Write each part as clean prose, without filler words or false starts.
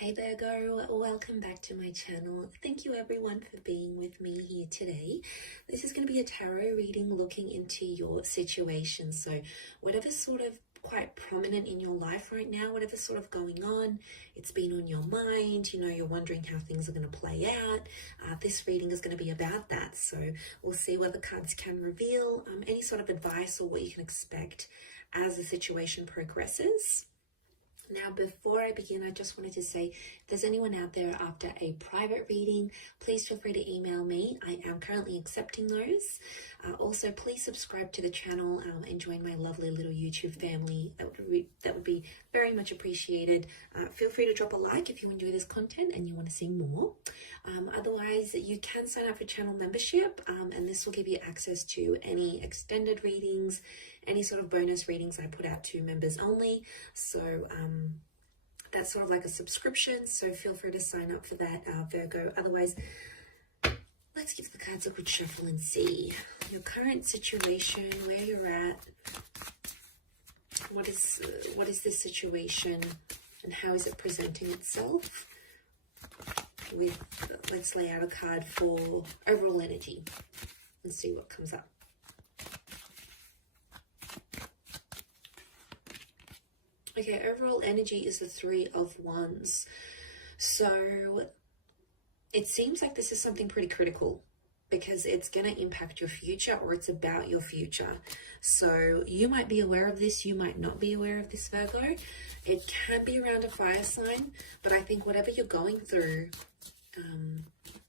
Hey Virgo, welcome back to my channel. Thank you everyone for being with me here today. This is going to be a tarot reading looking into your situation. So whatever's sort of quite prominent in your life right now, whatever's sort of going on, it's been on your mind, you're wondering how things are going to play out. This reading is going to be about that. So we'll see what the cards can reveal, any sort of advice or what you can expect as the situation progresses. Now, before I begin, I just wanted to say, if there's anyone out there after a private reading, please feel free to email me. I am currently accepting those. Also, please subscribe to the channel and join my lovely little YouTube family. That would be very much appreciated. Feel free to drop a like if you enjoy this content and you want to see more. Otherwise, you can sign up for channel membership, and this will give you access to any extended readings, any sort of bonus readings I put out to members only. So that's sort of like a subscription, so feel free to sign up for that, Virgo. Otherwise, let's give the cards a good shuffle and see your current situation, where you're at. What is this situation and how is it presenting itself? Let's lay out a card for overall energy and see what comes up. Okay, overall energy is the Three of Wands. So it seems like this is something pretty critical because it's going to impact your future, or it's about your future. So you might be aware of this, you might not be aware of this, Virgo. It can be around a fire sign, but I think whatever you're going through,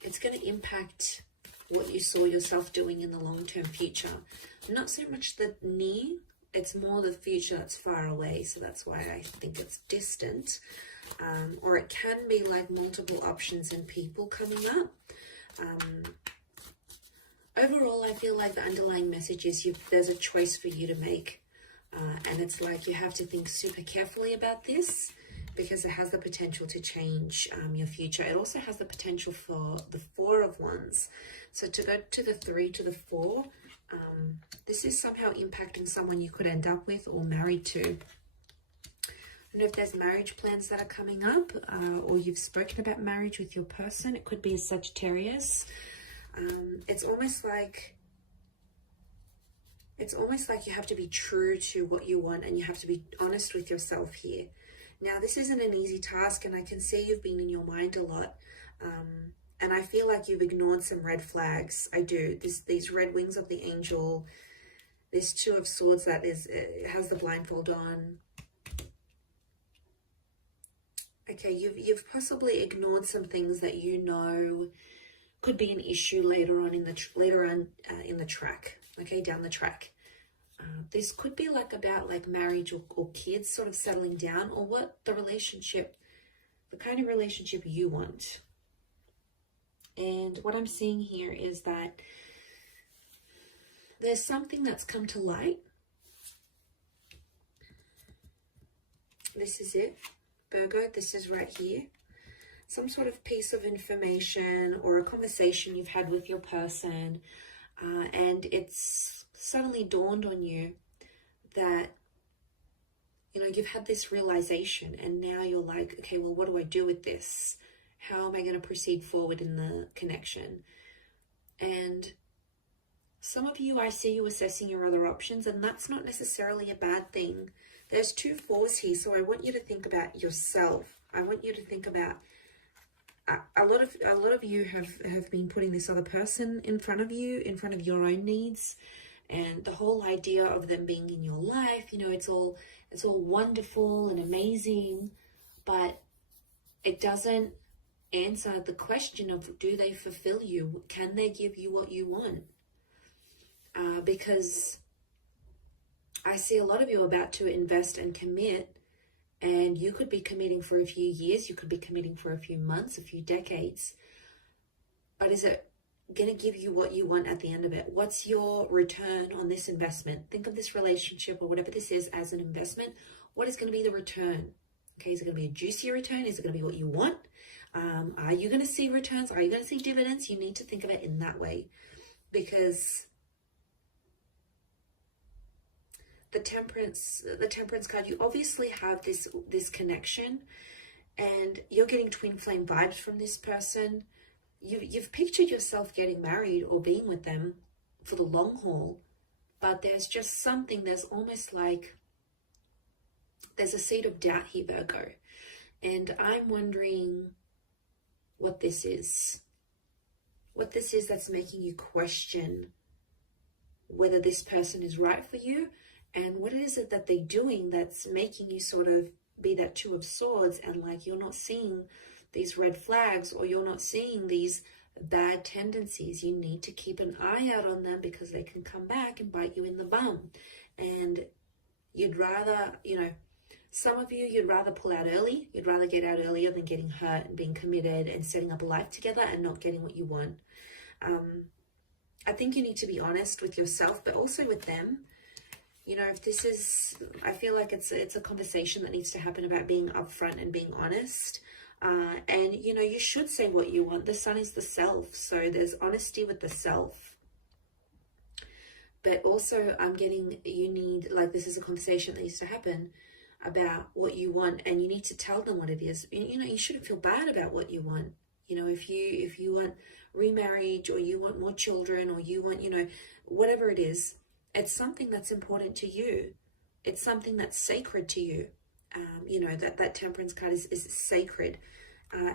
it's going to impact what you saw yourself doing in the long-term future. Not so much the near, it's more the future that's far away, so that's why I think it's distant. Or it can be like multiple options and people coming up. Overall, I feel like the underlying message is there's a choice for you to make. And it's like you have to think super carefully about this because it has the potential to change your future. It also has the potential for the Four of Wands. So to go to the 3 to the 4, this is somehow impacting someone you could end up with or married to. I don't know if there's marriage plans that are coming up, or you've spoken about marriage with your person. It could be a Sagittarius. It's almost like you have to be true to what you want, and you have to be honest with yourself here. Now, this isn't an easy task, and I can see you've been in your mind a lot. And I feel like you've ignored some red flags. I do. These red wings of the angel, this Two of Swords that has the blindfold on. Okay, you've possibly ignored some things that you know could be an issue later on in the track. Okay, down the track. This could be like about like marriage or kids sort of settling down, or what the kind of relationship you want. And what I'm seeing here is that there's something that's come to light. This is it, Virgo. This is right here. Some sort of piece of information or a conversation you've had with your person, and it's suddenly dawned on you that, you've had this realization, and now you're like, okay, well, what do I do with this? How am I going to proceed forward in the connection? And some of you, I see you assessing your other options, and that's not necessarily a bad thing. There's 2 4s here, so I want you to think about yourself. I want you to think about a lot of you have been putting this other person in front of you, in front of your own needs, and the whole idea of them being in your life. It's all wonderful and amazing, but it doesn't answer the question of, do they fulfill you? Can they give you what you want? Because I see a lot of you about to invest and commit, and you could be committing for a few years, you could be committing for a few months, a few decades, but is it going to give you what you want at the end of it? What's your return on this investment? Think of this relationship or whatever this is as an investment. What is going to be the return? Okay, is it going to be a juicy return? Is it going to be what you want? Are you going to see returns? Are you going to see dividends? You need to think of it in that way, because the temperance card, you obviously have this connection, and you're getting twin flame vibes from this person. You've pictured yourself getting married or being with them for the long haul, but there's just something, there's almost like there's a seed of doubt here, Virgo. And I'm wondering what this is. What this is that's making you question whether this person is right for you, and what is it that they're doing that's making you sort of be that Two of Swords, and like you're not seeing these red flags, or you're not seeing these bad tendencies. You need to keep an eye out on them, because they can come back and bite you in the bum. And you'd rather, you know, some of you, you'd rather pull out early. You'd rather get out earlier than getting hurt and being committed and setting up a life together and not getting what you want. I think you need to be honest with yourself, but also with them. You know, if this is, I feel like it's a conversation that needs to happen about being upfront and being honest. And, you know, you should say what you want. The sun is the self. So there's honesty with the self. But also I'm getting, you need, like, this is a conversation that needs to happen about what you want. And you need to tell them what it is. You know, you shouldn't feel bad about what you want. You know, if you want remarriage, or you want more children, or you want, you know, whatever it is, it's something that's important to you. It's something that's sacred to you. You know, that Temperance card is sacred.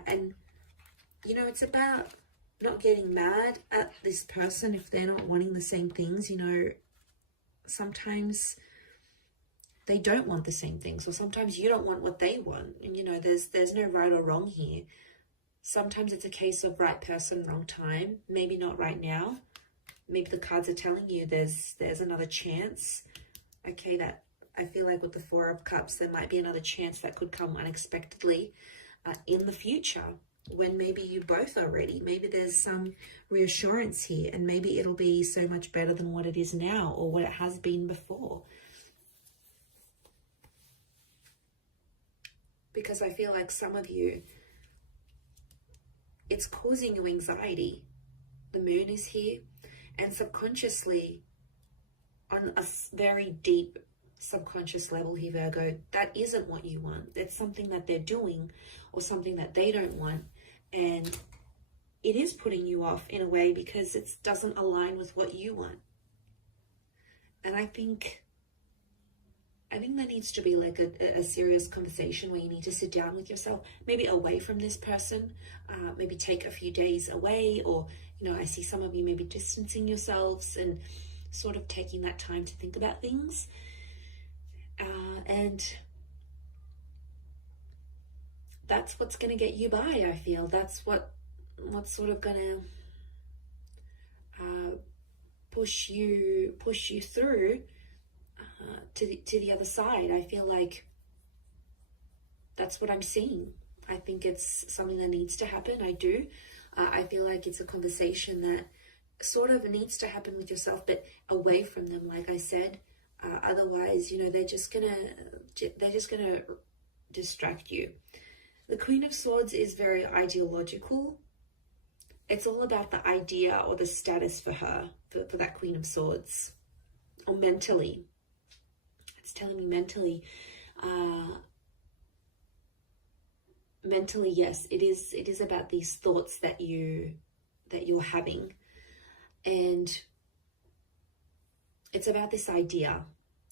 And, you know, it's about not getting mad at this person if they're not wanting the same things. You know, sometimes they don't want the same things, or sometimes you don't want what they want. And, you know, there's no right or wrong here. Sometimes it's a case of right person, wrong time. Maybe not right now. Maybe the cards are telling you there's another chance. Okay, that I feel like with the Four of Cups, there might be another chance that could come unexpectedly in the future, when maybe you both are ready. Maybe there's some reassurance here, and maybe it'll be so much better than what it is now, or what it has been before. Because I feel like some of you, it's causing you anxiety. The moon is here, and subconsciously, on a very deep subconscious level here, Virgo, that isn't what you want. It's something that they're doing, or something that they don't want, and it is putting you off in a way because it doesn't align with what you want. And I think there needs to be like a serious conversation where you need to sit down with yourself, maybe away from this person, maybe take a few days away, or, you know, I see some of you maybe distancing yourselves and sort of taking that time to think about things. And that's what's going to get you by, I feel. That's what's sort of going to push you through to the other side. I feel like that's what I'm seeing. I think it's something that needs to happen. I do. I feel like it's a conversation that sort of needs to happen with yourself, but away from them, like I said. Otherwise, you know, they're just gonna distract you. The Queen of Swords is very ideological. It's all about the idea or the status for her, for that Queen of Swords, or mentally. It's telling me mentally. Mentally, yes, it is about these thoughts that you're having, and it's about this idea,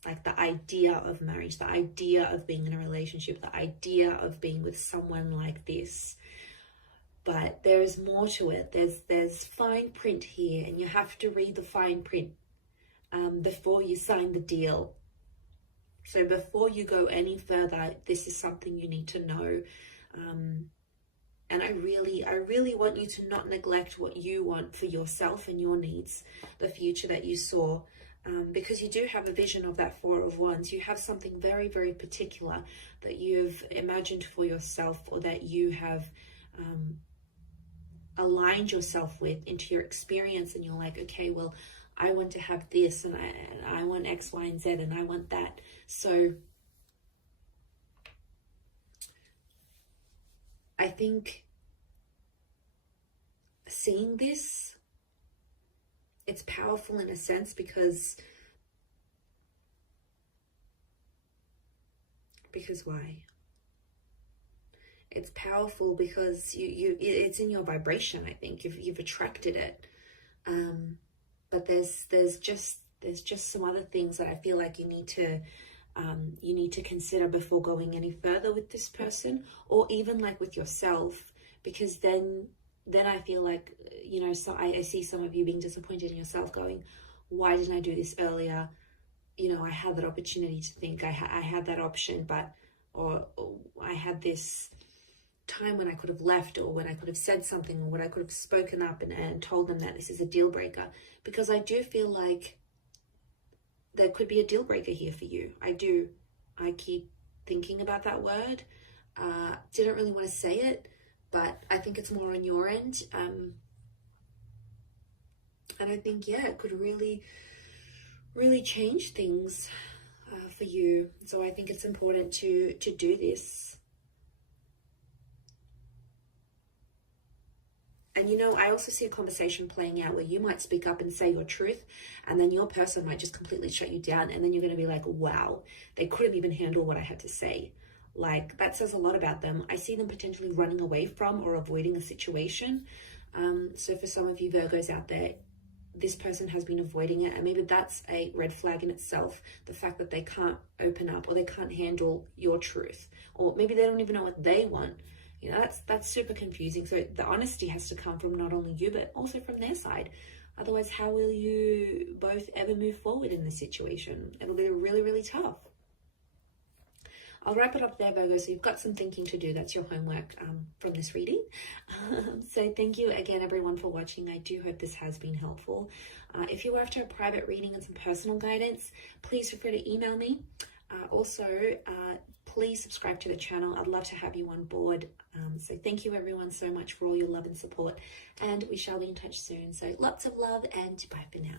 like the idea of marriage, the idea of being in a relationship, the idea of being with someone like this. But there's more to it. There's fine print here, and you have to read the fine print before you sign the deal. So before you go any further, this is something you need to know. And I really want you to not neglect what you want for yourself and your needs, the future that you saw. Because you do have a vision of that Four of Wands. You have something very, very particular that you've imagined for yourself, or that you have aligned yourself with into your experience, and you're like, okay, well, I want to have this, and I want X, Y, and Z, and I want that. So I think seeing this, it's powerful in a sense, because why? It's powerful because it's in your vibration. I think you've attracted it. But there's just some other things that I feel like you need to consider before going any further with this person, or even like with yourself, because then I feel like, you know, so I see some of you being disappointed in yourself, going, why didn't I do this earlier? You know, I had that opportunity to think, I had that option, but or I had this time when I could have left, or when I could have said something, or when I could have spoken up and told them that this is a deal breaker. Because I do feel like there could be a deal breaker here for you. I keep thinking about that word. Didn't really want to say it, but I think it's more on your end. And I think, yeah, it could really, really change things for you. So I think it's important to do this. And, you know, I also see a conversation playing out where you might speak up and say your truth, and then your person might just completely shut you down. And then you're going to be like, wow, they couldn't even handle what I had to say. Like, that says a lot about them. I see them potentially running away from or avoiding a situation. So for some of you Virgos out there, this person has been avoiding it, and maybe that's a red flag in itself. The fact that they can't open up, or they can't handle your truth, or maybe they don't even know what they want. You know, that's super confusing. So the honesty has to come from not only you, but also from their side. Otherwise, how will you both ever move forward in this situation? It'll be really, really tough. I'll wrap it up there, Virgo. So you've got some thinking to do. That's your homework from this reading. So thank you again, everyone, for watching. I do hope this has been helpful. If you're after a private reading and some personal guidance, please feel free to email me. Also, please subscribe to the channel. I'd love to have you on board. So thank you, everyone, so much for all your love and support. And we shall be in touch soon. So lots of love, and bye for now.